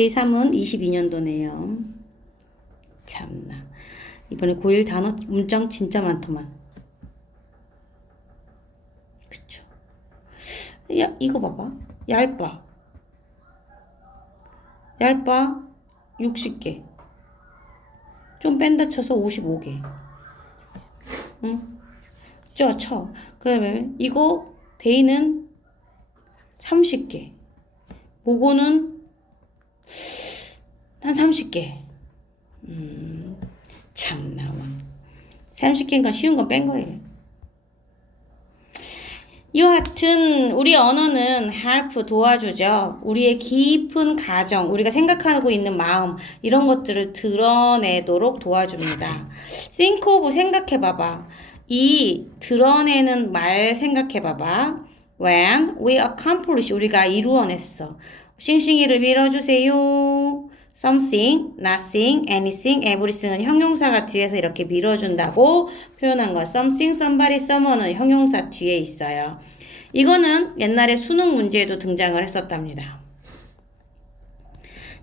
제3은 22년도네요. 참나. 이번에 고1 단어 문장 진짜 많더만. 그쵸. 야, 이거 봐봐. 얇바. 얇바 60개. 좀 뺀다 쳐서 55개. 응? 쳐. 그 다음에 이거 데이는 30개. 모고는 한 30개. 참나. 30개인가 쉬운 건 뺀 거예요. 여하튼 우리 언어는 help 도와주죠. 우리의 깊은 가정, 우리가 생각하고 있는 마음 이런 것들을 드러내도록 도와줍니다. think of 생각해봐봐. 이 드러내는 말 생각해봐봐. When we accomplish 우리가 이루어냈어. 싱싱이를 밀어주세요. something, nothing, anything, everything은 형용사가 뒤에서 이렇게 밀어준다고 표현한 거. something, somebody, someone은 형용사 뒤에 있어요. 이거는 옛날에 수능 문제에도 등장을 했었답니다.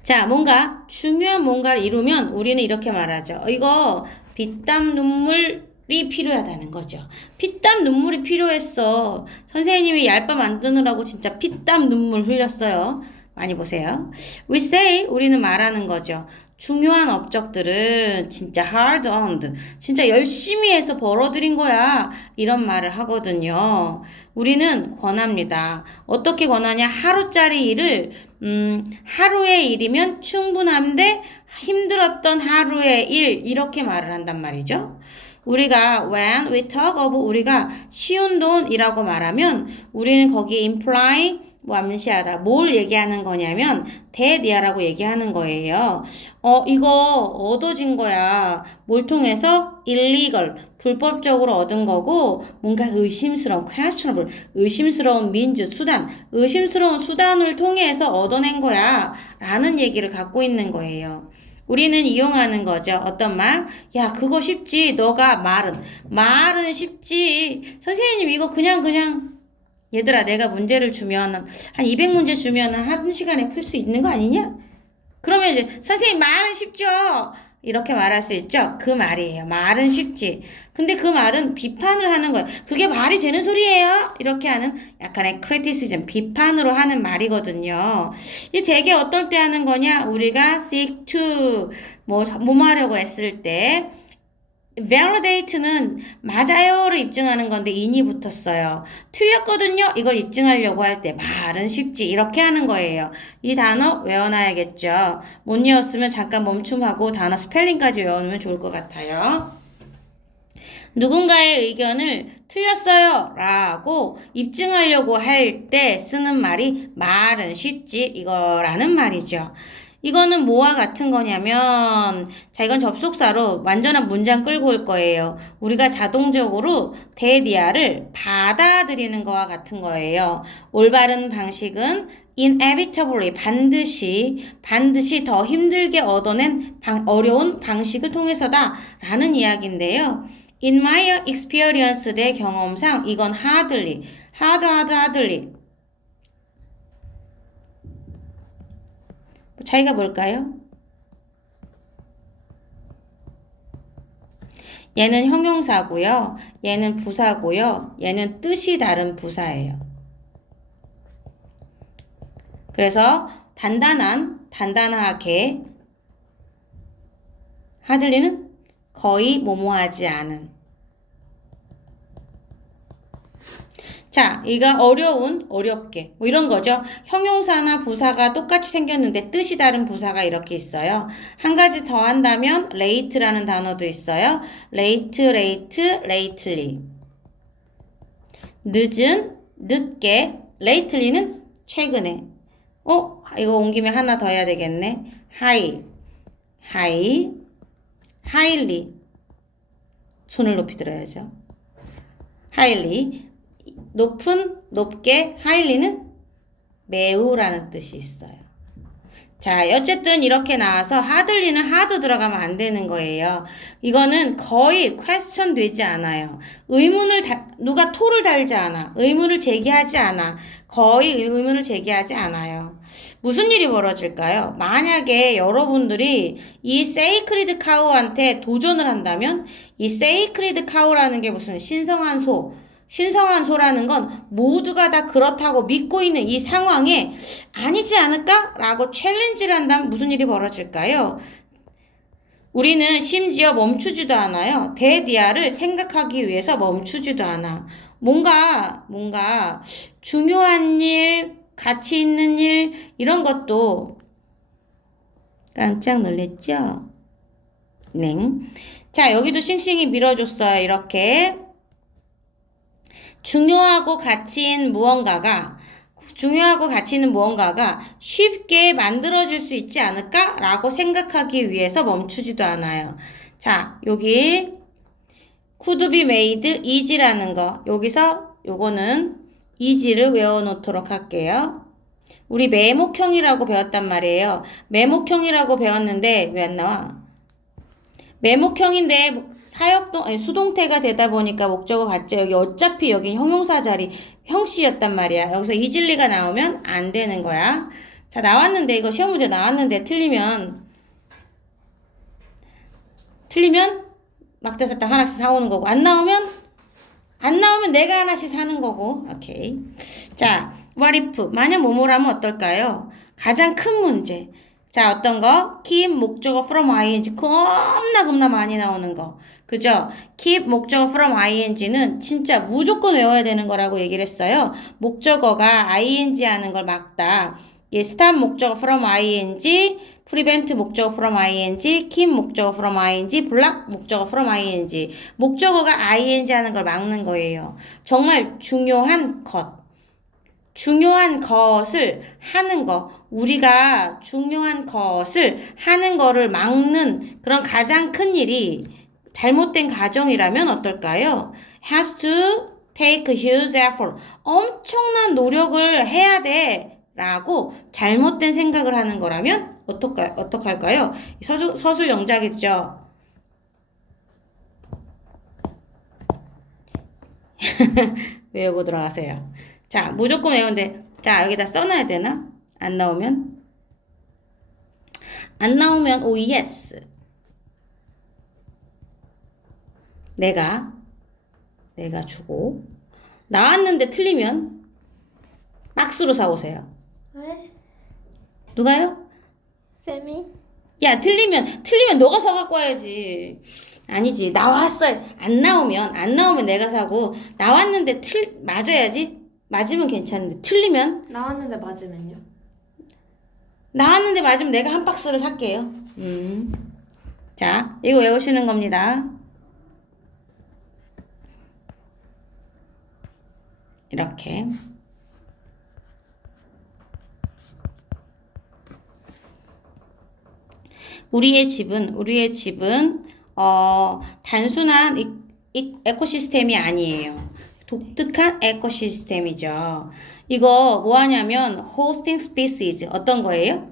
자, 뭔가 중요한 뭔가를 이루면 우리는 이렇게 말하죠. 이거 피땀 눈물이 필요하다는 거죠. 피땀 눈물이 필요했어. 선생님이 얄바 만드느라고 진짜 피땀 눈물 흘렸어요. 많이 보세요. We say, 우리는 말하는 거죠. 중요한 업적들은 진짜 hard earned, 진짜 열심히 해서 벌어들인 거야. 이런 말을 하거든요. 우리는 권합니다. 어떻게 권하냐? 하루짜리 일을 하루의 일이면 충분한데 힘들었던 하루의 일 이렇게 말을 한단 말이죠. 우리가 when we talk of 우리가 쉬운 돈이라고 말하면 우리는 거기에 imply 암시하다. 뭘 얘기하는 거냐면 대디아라고 얘기하는 거예요. 이거 얻어진 거야. 뭘 통해서? illegal, 불법적으로 얻은 거고 뭔가 의심스러운, questionable, 의심스러운 means, 수단, 의심스러운 수단을 통해서 얻어낸 거야. 라는 얘기를 갖고 있는 거예요. 우리는 이용하는 거죠. 어떤 말? 야, 그거 쉽지. 너가 말은 쉽지. 선생님 이거 그냥 얘들아, 내가 문제를 주면 한 200문제 주면 한 시간에 풀 수 있는 거 아니냐? 그러면 이제 선생님 말은 쉽죠? 이렇게 말할 수 있죠? 그 말이에요. 말은 쉽지. 근데 그 말은 비판을 하는 거예요. 그게 말이 되는 소리예요? 이렇게 하는 약간의 criticism, 비판으로 하는 말이거든요. 이 되게 어떨 때 하는 거냐? 우리가 seek to 뭐 하려고 했을 때 validate는 맞아요를 입증하는 건데 in이 붙었어요. 틀렸거든요. 이걸 입증하려고 할 때 말은 쉽지 이렇게 하는 거예요. 이 단어 외워놔야겠죠. 못 외웠으면 잠깐 멈춤하고 단어 스펠링까지 외워놓으면 좋을 것 같아요. 누군가의 의견을 틀렸어요 라고 입증하려고 할 때 쓰는 말이 말은 쉽지 이거라는 말이죠. 이거는 뭐와 같은 거냐면 자 이건 접속사로 완전한 문장 끌고 올 거예요. 우리가 자동적으로 대디아를 받아들이는 거와 같은 거예요. 올바른 방식은 inevitably 반드시 더 힘들게 얻어낸 어려운 방식을 통해서다 라는 이야기인데요. In my experience 내 경험상 이건 hardly 차이가 뭘까요? 얘는 형용사고요. 얘는 부사고요. 얘는 뜻이 다른 부사예요. 그래서 단단하게 하들리는 거의 뭐뭐하지 않은. 자, 이거 어렵게 뭐 이런 거죠. 형용사나 부사가 똑같이 생겼는데 뜻이 다른 부사가 이렇게 있어요. 한 가지 더 한다면 late라는 단어도 있어요. late, lately. 늦게, lately는 최근에. 이거 온 김에 하나 더 해야 되겠네. highly. 손을 높이 들어야죠. highly. 높게, highly는 매우라는 뜻이 있어요. 자, 어쨌든 이렇게 나와서 hardly는 hard 들어가면 안 되는 거예요. 이거는 거의 question 되지 않아요. 의문을 누가 토를 달지 않아. 의문을 제기하지 않아. 거의 의문을 제기하지 않아요. 무슨 일이 벌어질까요? 만약에 여러분들이 이 세이크리드 카우한테 도전을 한다면 이 세이크리드 카우라는 게 무슨 신성한 소, 신성한 소라는 건 모두가 다 그렇다고 믿고 있는 이 상황에 아니지 않을까? 라고 챌린지를 한다면 무슨 일이 벌어질까요? 우리는 심지어 멈추지도 않아요. 데디아를 생각하기 위해서 멈추지도 않아. 뭔가 중요한 일, 가치 있는 일, 이런 것도 깜짝 놀랬죠? 네. 자, 여기도 싱싱이 밀어줬어요. 이렇게. 중요하고 가치 있는 무언가가 쉽게 만들어질 수 있지 않을까? 라고 생각하기 위해서 멈추지도 않아요. 자, 여기 could be made easy라는 거. 여기서 요거는 easy를 외워놓도록 할게요. 우리 매목형이라고 배웠단 말이에요. 매목형이라고 배웠는데 왜 안 나와? 매목형인데 수동태가 되다 보니까 목적어 같죠. 여기 어차피 여기 형용사 자리 형씨였단 말이야. 여기서 이질리가 나오면 안 되는 거야. 자, 나왔는데 이거 시험 문제 나왔는데 틀리면 막대사탕 하나씩 사오는 거고 안 나오면 내가 하나씩 사는 거고. 오케이. 자, what if 만약 뭐뭐라면 어떨까요? 가장 큰 문제. 자, 어떤 거? keep 목적어 from ing 겁나 많이 나오는 거. 그죠? keep 목적어 from ing는 진짜 무조건 외워야 되는 거라고 얘기를 했어요. 목적어가 ing 하는 걸 막다. 예, stop 목적어 from ing, prevent 목적어 from ing, keep 목적어 from ing, block 목적어 from ing. 목적어가 ing 하는 걸 막는 거예요. 정말 중요한 것을 하는 거, 우리가 중요한 것을 하는 거를 막는 그런 가장 큰 일이 잘못된 가정이라면 어떨까요? has to take huge effort. 엄청난 노력을 해야 돼. 라고 잘못된 생각을 하는 거라면 어떡할까요? 서술 영작이죠. 외우고 들어가세요. 자, 무조건 외우는데, 자, 여기다 써놔야 되나? 안 나오면, 오, yes. 내가 주고, 나왔는데 틀리면, 박스로 사오세요. 왜? 누가요? 쌤이? 야, 틀리면 너가 사갖고 와야지. 아니지, 나왔어요. 안 나오면 내가 사고, 나왔는데 맞아야지. 맞으면 괜찮은데, 틀리면? 나왔는데 맞으면요? 나왔는데 맞으면 내가 한 박스를 살게요. 자, 이거 외우시는 겁니다. 이렇게. 우리의 집은 단순한 에코시스템이 아니에요. 독특한 에코시스템이죠. 이거 뭐 하냐면 hosting species 어떤 거예요?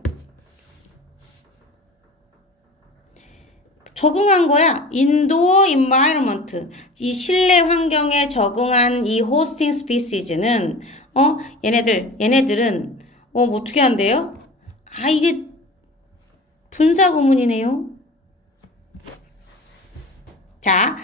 적응한 거야. indoor environment. 이 실내 환경에 적응한 이 hosting species는 얘네들은 뭐 어떻게 한대요? 아, 이게 분사 구문이네요. 자,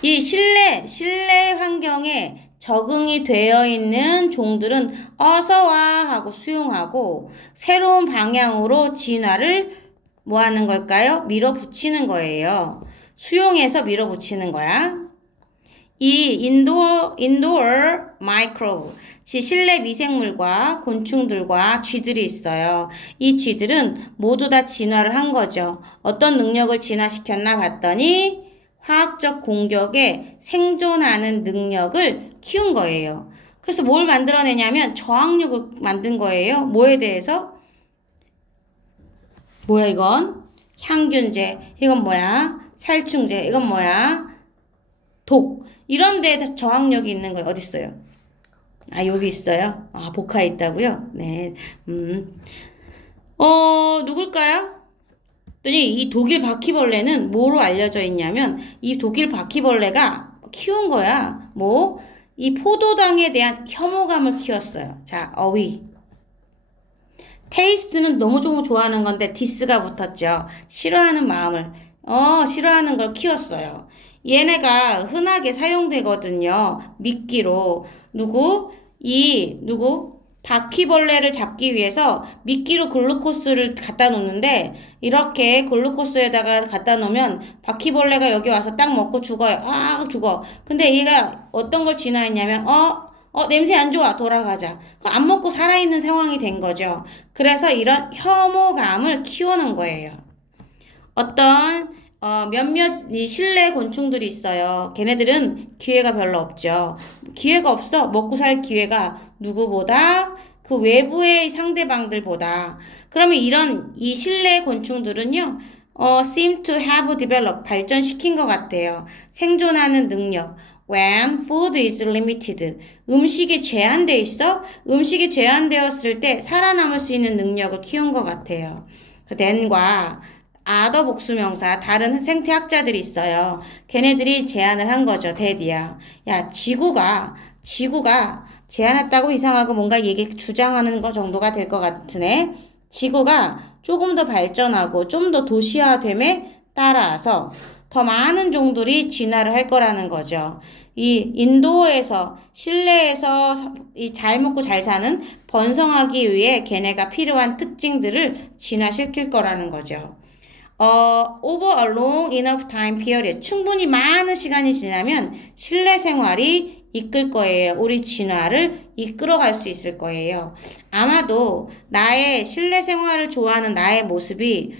이 실내 환경에 적응이 되어 있는 종들은 어서와 하고 수용하고 새로운 방향으로 진화를 뭐 하는 걸까요? 밀어붙이는 거예요. 수용해서 밀어붙이는 거야. 이 indoor microbe, 실내 미생물과 곤충들과 쥐들이 있어요. 이 쥐들은 모두 다 진화를 한 거죠. 어떤 능력을 진화시켰나 봤더니 화학적 공격에 생존하는 능력을 키운 거예요. 그래서 뭘 만들어내냐면 저항력을 만든 거예요. 뭐에 대해서? 뭐야 이건? 향균제. 이건 뭐야? 살충제. 이건 뭐야? 독. 이런 데에 저항력이 있는 거예요. 어디 있어요? 아, 여기 있어요. 아, 복화에 있다고요? 네. 누굴까요? 이 독일 바퀴벌레는 뭐로 알려져 있냐면 이 독일 바퀴벌레가 키운 거야. 뭐 이 포도당에 대한 혐오감을 키웠어요. 자, 어휘. 테이스트는 너무 좋아하는 건데 디스가 붙었죠. 싫어하는 마음을, 싫어하는 걸 키웠어요. 얘네가 흔하게 사용되거든요. 미끼로. 바퀴벌레를 잡기 위해서 미끼로 글루코스를 갖다 놓는데, 이렇게 글루코스에다가 갖다 놓으면 바퀴벌레가 여기 와서 딱 먹고 죽어요. 죽어. 근데 얘가 어떤 걸 진화했냐면, 냄새 안 좋아. 돌아가자. 안 먹고 살아있는 상황이 된 거죠. 그래서 이런 혐오감을 키우는 거예요. 어떤 몇몇 이 실내 곤충들이 있어요. 걔네들은 기회가 별로 없죠. 기회가 없어. 먹고 살 기회가 누구보다 그 외부의 상대방들보다. 그러면 이런 이 실내 곤충들은요. seem to have developed 발전시킨 것 같아요. 생존하는 능력. When food is limited. 음식이 제한돼 있어? 음식이 제한되었을 때 살아남을 수 있는 능력을 키운 것 같아요. 그 then과 아더 복수명사 다른 생태학자들이 있어요. 걔네들이 제안을 한 거죠. 데디야. 야, 지구가 제안했다고 이상하고 뭔가 얘기 주장하는 거 정도가 될 것 같으네. 지구가 조금 더 발전하고 좀 더 도시화됨에 따라서 더 많은 종들이 진화를 할 거라는 거죠. 이 인도어에서 실내에서 잘 먹고 잘 사는 번성하기 위해 걔네가 필요한 특징들을 진화시킬 거라는 거죠. over a long enough time period. 충분히 많은 시간이 지나면 실내 생활이 이끌 거예요. 우리 진화를 이끌어갈 수 있을 거예요. 아마도 나의 실내 생활을 좋아하는 나의 모습이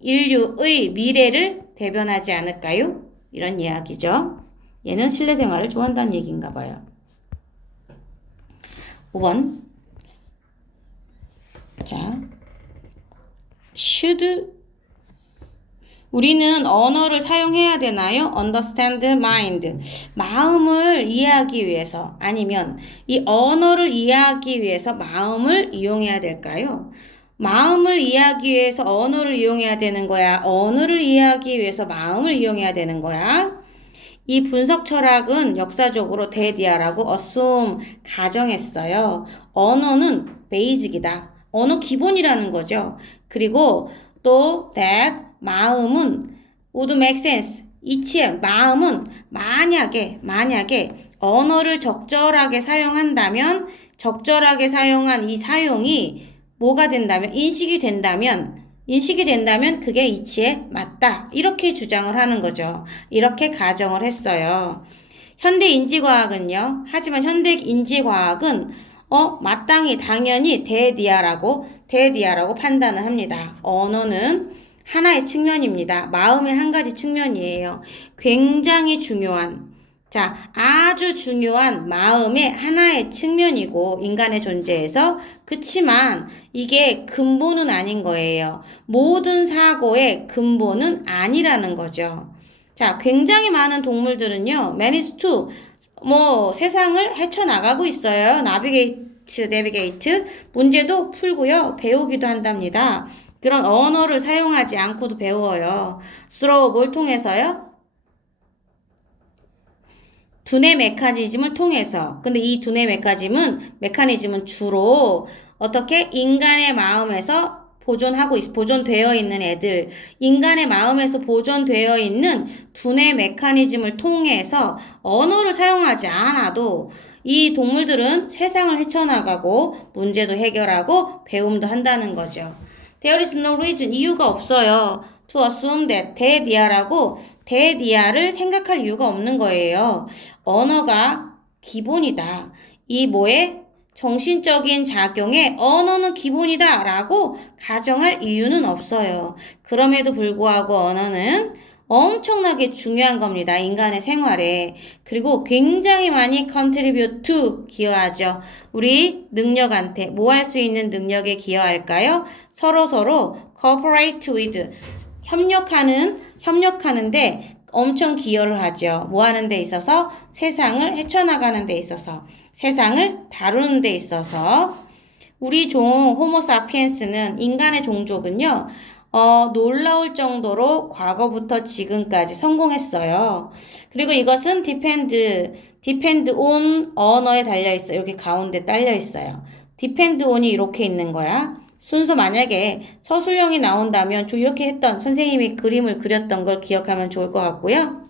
인류의 미래를 대변하지 않을까요? 이런 이야기죠. 얘는 실내 생활을 좋아한다는 얘기인가 봐요. 5번. 자, should 우리는 언어를 사용해야 되나요? understand mind. 마음을 이해하기 위해서 아니면 이 언어를 이해하기 위해서 마음을 이용해야 될까요? 마음을 이해하기 위해서 언어를 이용해야 되는 거야? 언어를 이해하기 위해서 마음을 이용해야 되는 거야? 이 분석 철학은 역사적으로 데디아라고 assume 가정했어요. 언어는 베이직이다. 언어 기본이라는 거죠. 그리고 또 that 마음은 would make sense. 이치에 마음은 만약에 언어를 적절하게 사용한다면 적절하게 사용한 이 사용이 뭐가 된다면 인식이 된다면 그게 이치에 맞다. 이렇게 주장을 하는 거죠. 이렇게 가정을 했어요. 현대 인지과학은요. 하지만 현대 인지과학은 마땅히 당연히 데디아라고 판단을 합니다. 언어는 하나의 측면입니다. 마음의 한 가지 측면이에요. 굉장히 중요한, 아주 중요한 마음의 하나의 측면이고 인간의 존재에서 그치만 이게 근본은 아닌 거예요. 모든 사고의 근본은 아니라는 거죠. 굉장히 많은 동물들은요. 매니스투 세상을 헤쳐나가고 있어요. 내비게이트 문제도 풀고요. 배우기도 한답니다. 그런 언어를 사용하지 않고도 배워요. through 뭘 통해서요? 두뇌 메커니즘을 통해서. 근데 이 두뇌 메커니즘은 주로 어떻게 인간의 마음에서 보존되어 있는 애들, 인간의 마음에서 보존되어 있는 두뇌 메커니즘을 통해서 언어를 사용하지 않아도 이 동물들은 세상을 헤쳐나가고 문제도 해결하고 배움도 한다는 거죠. There is no reason, 이유가 없어요. To assume that 데디아를 생각할 이유가 없는 거예요. 언어가 기본이다. 이 정신적인 작용에 언어는 기본이다 라고 가정할 이유는 없어요. 그럼에도 불구하고 언어는 엄청나게 중요한 겁니다. 인간의 생활에. 그리고 굉장히 많이 contribute to 기여하죠. 우리 능력한테 뭐 할 수 있는 능력에 기여할까요? 서로 cooperate with 협력하는데 엄청 기여를 하죠. 뭐 하는 데 있어서? 세상을 헤쳐나가는 데 있어서, 세상을 다루는 데 있어서. 우리 호모사피엔스는 인간의 종족은요. 놀라울 정도로 과거부터 지금까지 성공했어요. 그리고 이것은 depend on 언어에 달려 있어요. 여기 가운데 딸려 있어요. depend on이 이렇게 있는 거야. 순서 만약에 서술형이 나온다면 저 이렇게 했던 선생님이 그림을 그렸던 걸 기억하면 좋을 것 같고요.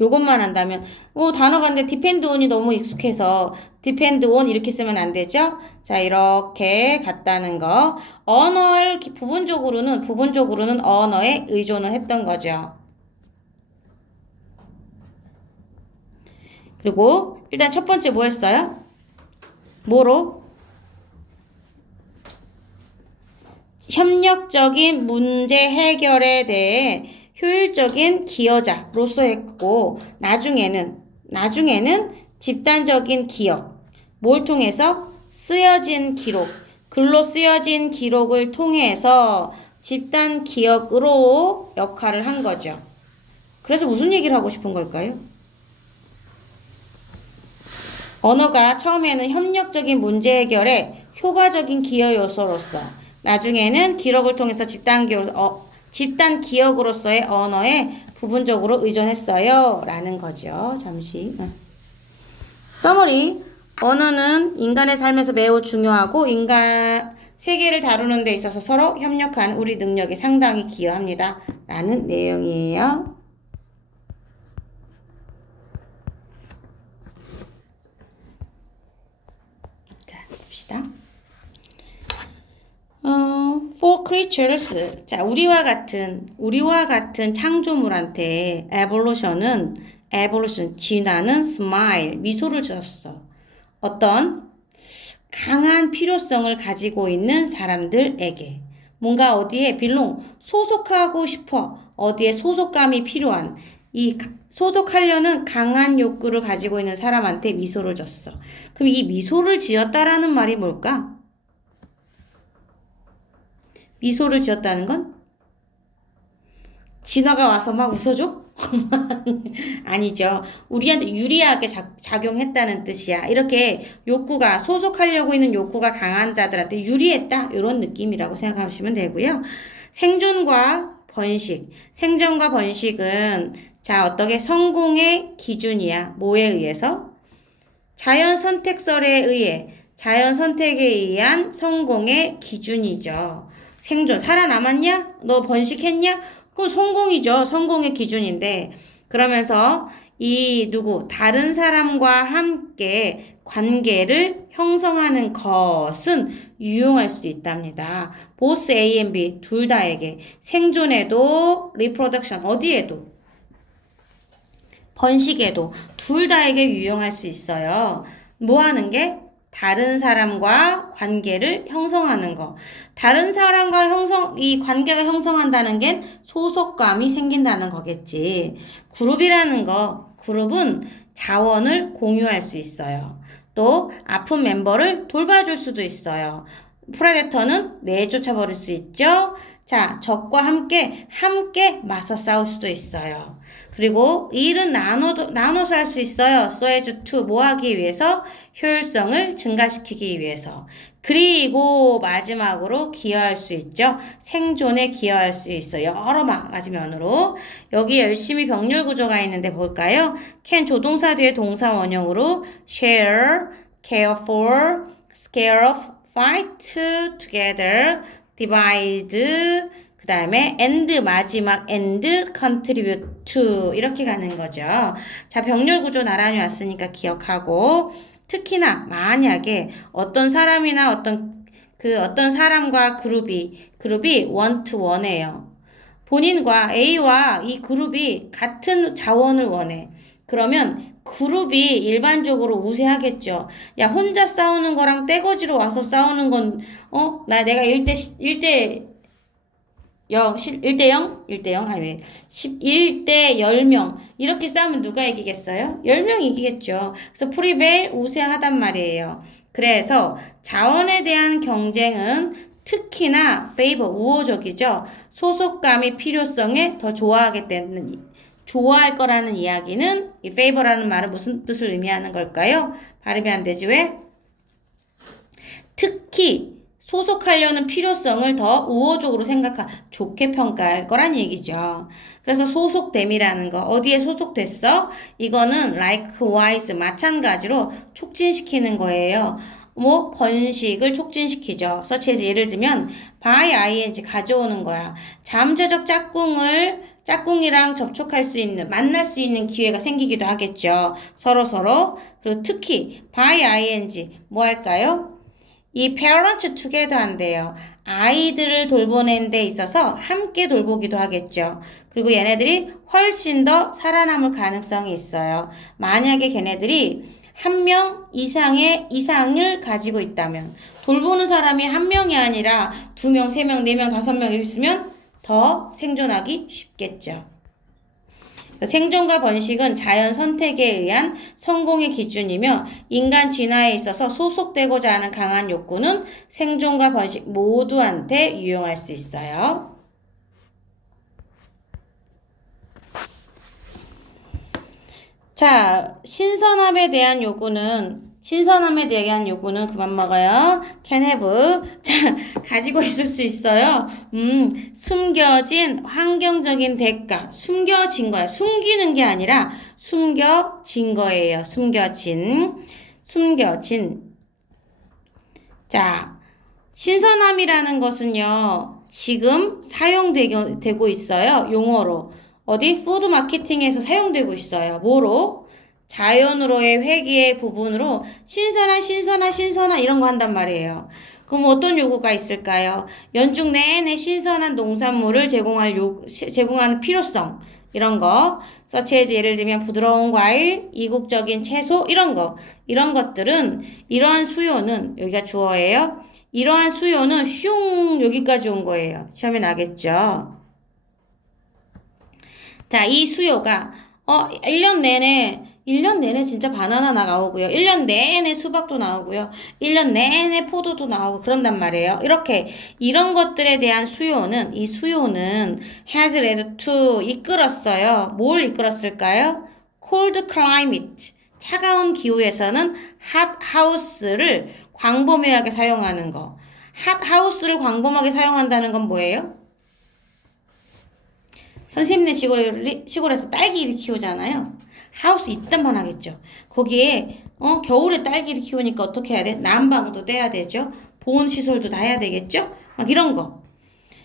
요것만 한다면 단어가 근데 depend on이 너무 익숙해서 depend on 이렇게 쓰면 안 되죠? 자, 이렇게 같다는 거. 언어를 부분적으로는 언어에 의존을 했던 거죠. 그리고 일단 첫 번째 뭐 했어요? 뭐로? 협력적인 문제 해결에 대해 효율적인 기여자로서 했고, 나중에는 집단적인 기억, 뭘 통해서? 쓰여진 기록, 글로 쓰여진 기록을 통해서 집단 기억으로 역할을 한 거죠. 그래서 무슨 얘기를 하고 싶은 걸까요? 언어가 처음에는 협력적인 문제 해결에 효과적인 기여 요소로서, 나중에는 기록을 통해서 집단 기억으로서의 언어에 부분적으로 의존했어요. 라는 거죠. 잠시. 서머리. 언어는 인간의 삶에서 매우 중요하고 인간 세계를 다루는 데 있어서 서로 협력한 우리 능력이 상당히 기여합니다. 라는 내용이에요. 자, 봅시다. For creatures. 자, 우리와 같은 창조물한테 evolution, 진화는 smile, 미소를 줬어. 어떤 강한 필요성을 가지고 있는 사람들에게. 뭔가 어디에 소속하고 싶어. 어디에 소속감이 필요한. 소속하려는 강한 욕구를 가지고 있는 사람한테 미소를 줬어. 그럼 이 미소를 지었다라는 말이 뭘까? 미소를 지었다는 건? 진화가 와서 막 웃어줘? 아니죠. 우리한테 유리하게 작용했다는 뜻이야. 이렇게 소속하려고 있는 욕구가 강한 자들한테 유리했다. 이런 느낌이라고 생각하시면 되고요. 생존과 번식은 자, 어떻게 성공의 기준이야. 뭐에 의해서? 자연 선택에 의한 성공의 기준이죠. 생존, 살아남았냐? 너 번식했냐? 그럼 성공이죠. 성공의 기준인데, 그러면서 다른 사람과 함께 관계를 형성하는 것은 유용할 수 있답니다. both A and B 둘 다에게 생존에도 reproduction 어디에도 번식에도 둘 다에게 유용할 수 있어요. 뭐 하는 게? 다른 사람과 관계를 형성하는 거. 다른 사람과 이 관계가 형성한다는 게 소속감이 생긴다는 거겠지. 그룹은 자원을 공유할 수 있어요. 또 아픈 멤버를 돌봐줄 수도 있어요. 프레데터는 내쫓아버릴 수 있죠. 자, 적과 함께 맞서 싸울 수도 있어요. 그리고 일은 나눠서 할 수 있어요. so as to 뭐 하기 위해서? 효율성을 증가시키기 위해서. 그리고 마지막으로 기여할 수 있죠. 생존에 기여할 수 있어요. 여러 가지 면으로. 여기 열심히 병렬 구조가 있는데 볼까요? can 조동사 뒤에 동사 원형으로 share, care for, scare of, fight together, divide, 그 다음에 마지막 contribute to 이렇게 가는 거죠. 자, 병렬 구조 나란히 왔으니까 기억하고 특히나 만약에 어떤 사람이나 어떤 사람과 그룹이 one to one예요. 본인과 A와 이 그룹이 같은 자원을 원해. 그러면 그룹이 일반적으로 우세하겠죠. 야, 혼자 싸우는 거랑 떼거지로 와서 싸우는 건, 내가 1대 0, 10명. 이렇게 싸우면 누가 이기겠어요? 10명이 이기겠죠. 그래서 프리벨 우세하단 말이에요. 그래서 자원에 대한 경쟁은 특히나 페이버 우호적이죠. 소속감이 필요성에 더 좋아할 거라는 이야기는 이 페이버라는 말은 무슨 뜻을 의미하는 걸까요? 발음이 안 되지 왜? 특히 소속하려는 필요성을 더 우호적으로 좋게 평가할 거란 얘기죠. 그래서 소속됨이라는 거, 어디에 소속됐어? 이거는 likewise, 마찬가지로 촉진시키는 거예요. 뭐, 번식을 촉진시키죠. such as 예를 들면, by ing 가져오는 거야. 잠재적 짝꿍이랑 접촉할 수 있는, 만날 수 있는 기회가 생기기도 하겠죠. 서로서로. 그리고 특히, by ing, 뭐 할까요? 이 parent together 한대요. 아이들을 돌보는 데 있어서 함께 돌보기도 하겠죠. 그리고 얘네들이 훨씬 더 살아남을 가능성이 있어요. 만약에 걔네들이 한 명 이상을 가지고 있다면, 돌보는 사람이 한 명이 아니라 두 명, 세 명, 네 명, 다섯 명 있으면 더 생존하기 쉽겠죠. 생존과 번식은 자연 선택에 의한 성공의 기준이며 인간 진화에 있어서 소속되고자 하는 강한 욕구는 생존과 번식 모두한테 유용할 수 있어요. 자, 신선함에 대한 요구는 그만 먹어요. can have. 자, 가지고 있을 수 있어요. 숨겨진 환경적인 대가. 숨겨진 거예요. 숨기는 게 아니라 숨겨진 거예요. 숨겨진. 자, 신선함이라는 것은요, 지금 사용되고 있어요. 용어로. 어디? 푸드 마케팅에서 사용되고 있어요. 뭐로? 자연으로의 회귀의 부분으로 신선한 이런 거 한단 말이에요. 그럼 어떤 요구가 있을까요? 연중 내내 신선한 농산물을 제공하는 필요성. 이런 거. such as 예를 들면 부드러운 과일, 이국적인 채소, 이런 거. 이런 것들은, 이러한 수요는, 여기가 주어예요. 이러한 수요는 여기까지 온 거예요. 시험에 나겠죠? 자, 이 수요가 1년 내내 진짜 바나나 나오고요. 1년 내내 수박도 나오고요. 1년 내내 포도도 나오고 그런단 말이에요. 이런 것들에 대한 이 수요는 has led to 이끌었어요. 뭘 이끌었을까요? cold climate. 차가운 기후에서는 hot house를 광범위하게 사용하는 거. hot house를 광범위하게 사용한다는 건 뭐예요? 선생님네 시골에서 딸기를 키우잖아요. 하우스 있단만 하겠죠. 거기에 겨울에 딸기를 키우니까 어떻게 해야 돼? 난방도 떼야 되죠. 보온 시설도 다 해야 되겠죠. 막 이런 거.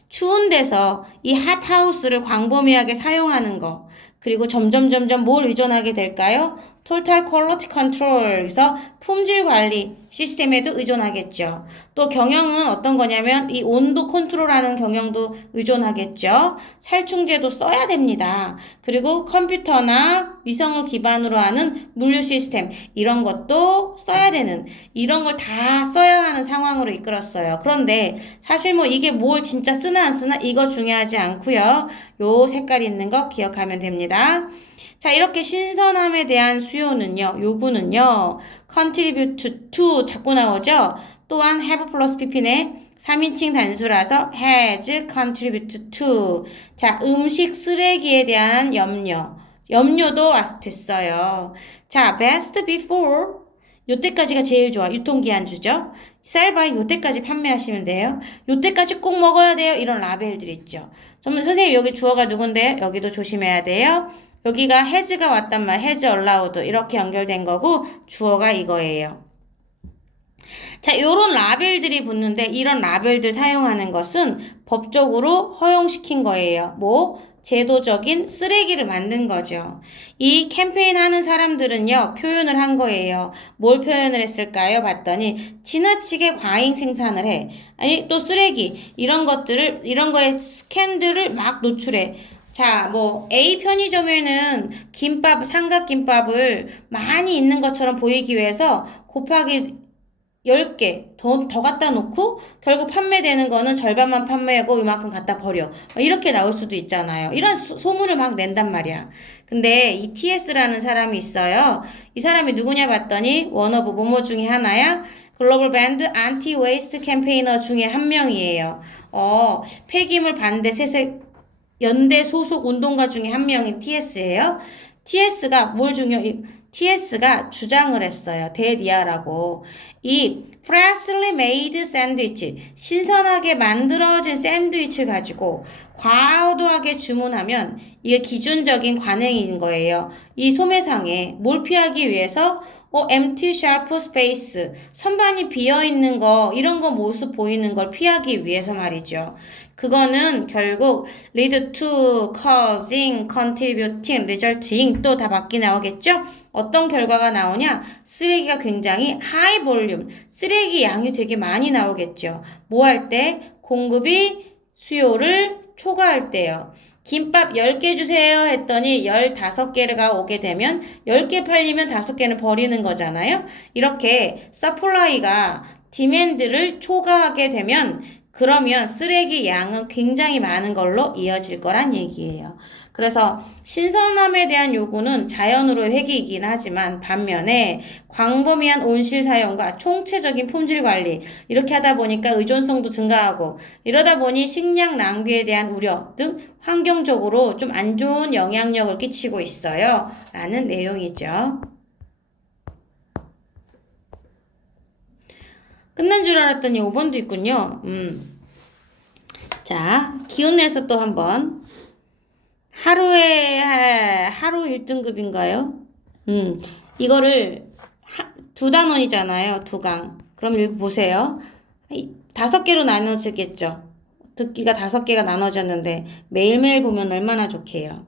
추운 데서 이 핫하우스를 광범위하게 사용하는 거. 그리고 점점 뭘 의존하게 될까요? Total Quality Control에서 품질 관리 시스템에도 의존하겠죠. 또 경영은 어떤 거냐면 이 온도 컨트롤하는 경영도 의존하겠죠. 살충제도 써야 됩니다. 그리고 컴퓨터나 위성을 기반으로 하는 물류 시스템 이런 것도 써야 되는 이런 걸 다 써야 하는 상황으로 이끌었어요. 그런데 사실 뭐 이게 뭘 진짜 쓰나 안 쓰나 이거 중요하지 않고요. 요 색깔 있는 거 기억하면 됩니다. 자, 이렇게 신선함에 대한 요구는요, contribute to 자꾸 나오죠? 또한 have 플러스 pp네 3인칭 단수라서 has contributed to. 자, 음식 쓰레기에 대한 염려도 됐어요. 자, best before. 요때까지가 제일 좋아. 유통기한주죠. sell by 요때까지 판매하시면 돼요. 요때까지 꼭 먹어야 돼요. 이런 라벨들 있죠. 선생님 여기 주어가 누군데요? 여기도 조심해야 돼요. 여기가 has가 왔단 말, has allowed 이렇게 연결된 거고 주어가 이거예요. 자, 요런 라벨들이 붙는데 이런 라벨들 사용하는 것은 법적으로 허용시킨 거예요. 뭐? 제도적인 쓰레기를 만든 거죠. 이 캠페인 하는 사람들은요, 표현을 한 거예요. 뭘 표현을 했을까요? 봤더니, 지나치게 과잉 생산을 해. 아니, 또 쓰레기, 이런 거에 스캔들을 막 노출해. 자, 뭐 A 편의점에는 삼각김밥을 많이 있는 것처럼 보이기 위해서 곱하기 10개 더 갖다 놓고 결국 판매되는 거는 절반만 판매하고 이만큼 갖다 버려. 이렇게 나올 수도 있잖아요. 이런 소문을 막 낸단 말이야. 근데 이 TS라는 사람이 있어요. 이 사람이 누구냐 봤더니 원어브 뭐뭐 중에 하나야. 글로벌 밴드 안티 웨이스트 캠페이너 중에 한 명이에요. 폐기물 반대 세색 연대 소속 운동가 중에 한 명인 TS예요. TS가 TS가 주장을 했어요. 데디아라고. 이 freshly made sandwich, 신선하게 만들어진 샌드위치를 가지고 과도하게 주문하면 이게 기준적인 관행인 거예요. 이 소매상에 뭘 피하기 위해서 empty shelf space, 선반이 비어있는 거, 이런 거 모습 보이는 걸 피하기 위해서 말이죠. 그거는 결국 lead to, causing, contributing, resulting 또 다 바뀌 나오겠죠? 어떤 결과가 나오냐? 쓰레기가 굉장히 high volume, 쓰레기 양이 되게 많이 나오겠죠. 뭐 할 때? 공급이 수요를 초과할 때요. 김밥 10개 주세요 했더니 15개가 오게 되면 10개 팔리면 5개는 버리는 거잖아요. 이렇게 서플라이가 디맨드를 초과하게 되면 그러면 쓰레기 양은 굉장히 많은 걸로 이어질 거란 얘기예요. 그래서 신선함에 대한 요구는 자연으로의 회귀이긴 하지만 반면에 광범위한 온실 사용과 총체적인 품질 관리 이렇게 하다 보니까 의존성도 증가하고 이러다 보니 식량 낭비에 대한 우려 등 환경적으로 좀 안 좋은 영향력을 끼치고 있어요. 라는 내용이죠. 끝난 줄 알았더니 5번도 있군요. 자, 기운내서 또 한번. 하루 1등급인가요? 이거를 두 단원이잖아요. 두 강. 그럼 읽어보세요. 5개로 나눠지겠죠. 듣기가 5개가 나눠졌는데 매일매일 보면 얼마나 좋게요.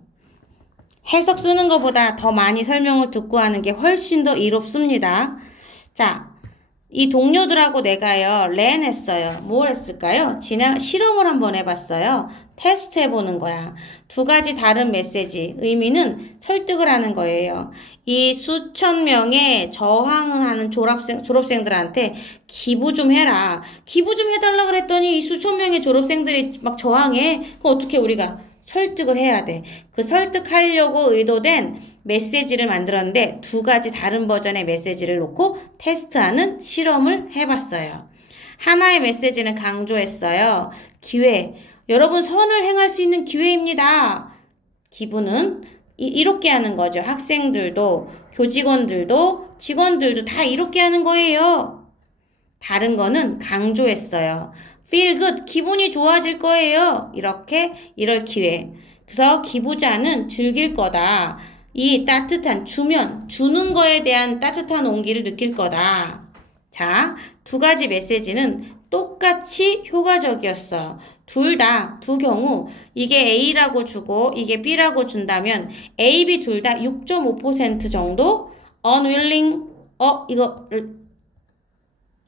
해석 쓰는 것보다 더 많이 설명을 듣고 하는 게 훨씬 더 이롭습니다. 자, 이 동료들하고 내가요, 렌 했어요. 뭘 했을까요? 실험을 한번 해봤어요. 테스트 해보는 거야. 두 가지 다른 메시지, 의미는 설득을 하는 거예요. 이 수천 명의 저항을 하는 졸업생들한테 기부 좀 해라. 기부 좀 해달라 그랬더니 이 수천 명의 졸업생들이 막 저항해. 그럼 어떻게 우리가 설득을 해야 돼. 그 설득하려고 의도된 메시지를 만들었는데 두 가지 다른 버전의 메시지를 놓고 테스트하는 실험을 해봤어요. 하나의 메시지는 강조했어요. 기회. 여러분 선을 행할 수 있는 기회입니다. 기부는 이렇게 하는 거죠. 학생들도 교직원들도 직원들도 다 이렇게 하는 거예요. 다른 거는 강조했어요. feel good, 기분이 좋아질 거예요. 이럴 기회. 그래서 기부자는 즐길 거다. 이 따뜻한, 주는 거에 대한 따뜻한 온기를 느낄 거다. 자, 두 가지 메시지는 똑같이 효과적이었어요. 두 경우, 이게 A라고 주고, 이게 B라고 준다면, A, B 둘 다 6.5% 정도 unwilling,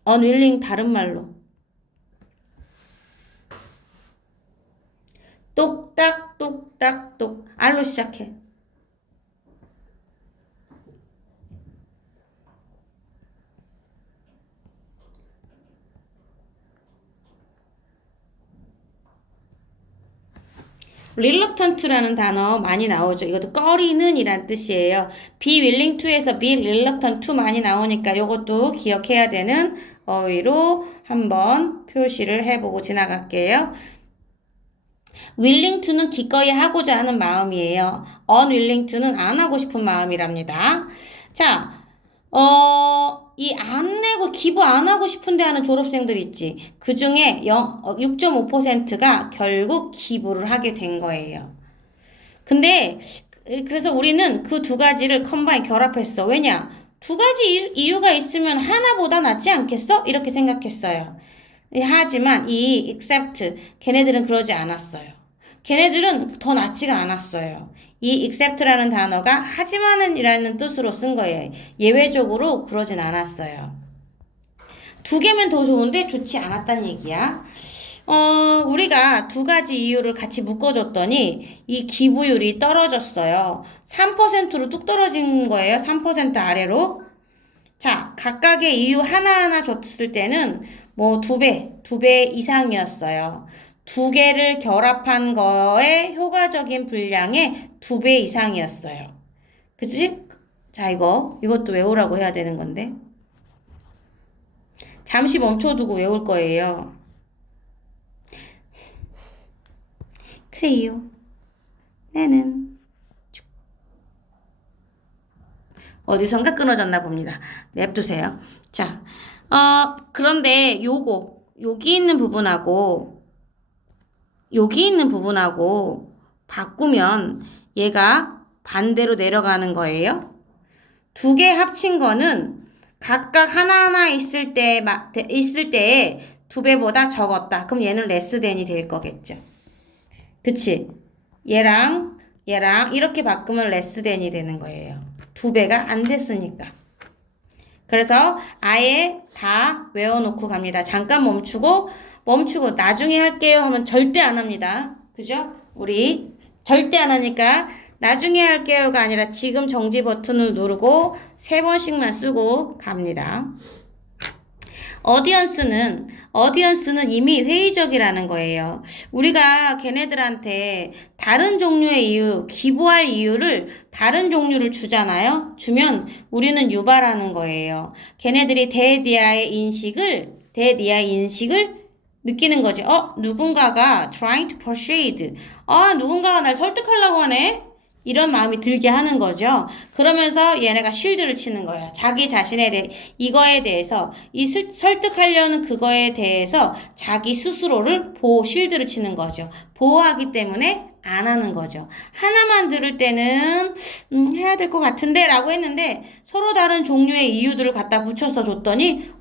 unwilling 다른 말로. 똑딱 똑딱 똑 알로 시작해. reluctant라는 단어 많이 나오죠. 이것도 꺼리는 이란 뜻이에요. be willing to에서 be reluctant to 많이 나오니까 이것도 기억해야 되는 어휘로 한번 표시를 해보고 지나갈게요. willing to는 기꺼이 하고자 하는 마음이에요. unwilling to는 안 하고 싶은 마음이랍니다. 자, 이 안 내고 기부 안 하고 싶은데 하는 졸업생들 있지. 그 중에 6.5%가 결국 기부를 하게 된 거예요. 근데 그래서 우리는 그 두 가지를 결합했어. 왜냐? 두 가지 이유가 있으면 하나보다 낫지 않겠어? 이렇게 생각했어요. 하지만 이 except 걔네들은 그러지 않았어요. 걔네들은 더 낫지가 않았어요. 이 except라는 단어가 하지만은 이라는 뜻으로 쓴 거예요. 예외적으로 그러진 않았어요. 두 개면 더 좋은데 좋지 않았단 얘기야. 우리가 두 가지 이유를 같이 묶어줬더니 이 기부율이 떨어졌어요. 3%로 뚝 떨어진 거예요. 3% 아래로. 자, 각각의 이유 하나하나 줬을 때는 뭐 2배 이상이었어요. 두 개를 결합한 거에 효과적인 분량의 2배 이상이었어요. 그치? 자, 이것도 외우라고 해야 되는 건데. 잠시 멈춰두고 외울 거예요. 그래요. 나는 어디선가 끊어졌나 봅니다. 냅두세요. 자, 그런데 여기 있는 부분하고 여기 있는 부분하고 바꾸면 얘가 반대로 내려가는 거예요. 두 개 합친 거는 각각 하나하나 있을 때에 두 배보다 적었다. 그럼 얘는 less than이 될 거겠죠. 그치? 얘랑 이렇게 바꾸면 less than이 되는 거예요. 두 배가 안 됐으니까. 그래서 아예 다 외워놓고 갑니다. 잠깐 멈추고 나중에 할게요 하면 절대 안 합니다. 그죠? 우리 절대 안 하니까 나중에 할게요가 아니라 지금 정지 버튼을 누르고 3번씩만 쓰고 갑니다. 어디언스는 이미 회의적이라는 거예요. 우리가 걔네들한테 다른 종류의 이유, 기보할 이유를 다른 종류를 주잖아요. 주면 우리는 유발하는 거예요. 걔네들이 대디아의 인식을 느끼는 거죠. 누군가가 trying to persuade. 누군가가 날 설득하려고 하네. 이런 마음이 들게 하는 거죠. 그러면서 얘네가 쉴드를 치는 거야. 자기 자신에 대해 이거에 대해서 설득하려는 그거에 대해서 자기 스스로를 쉴드를 치는 거죠. 보호하기 때문에 안 하는 거죠. 하나만 들을 때는 해야 될 것 같은데 라고 했는데 서로 다른 종류의 이유들을 갖다 붙여서 줬더니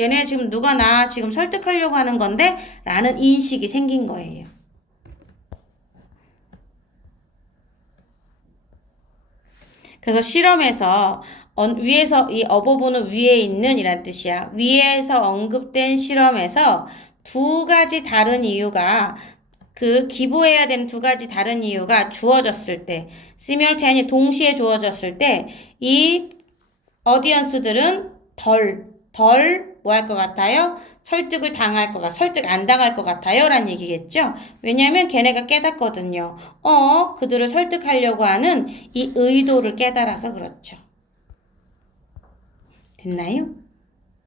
얘네 지금 누가 나 지금 설득하려고 하는 건데 라는 인식이 생긴 거예요. 그래서 실험에서 위에서 이 어버브는 위에 있는 이란 뜻이야. 위에서 언급된 실험에서 두 가지 다른 이유가 기보해야 되는 두 가지 다른 이유가 주어졌을 때 simultaneously 동시에 주어졌을 때 이 어디언스들은 덜 뭐 할 것 같아요? 설득 안 당할 것 같아요? 라는 얘기겠죠? 왜냐하면 걔네가 깨닫거든요. 그들을 설득하려고 하는 이 의도를 깨달아서 그렇죠. 됐나요?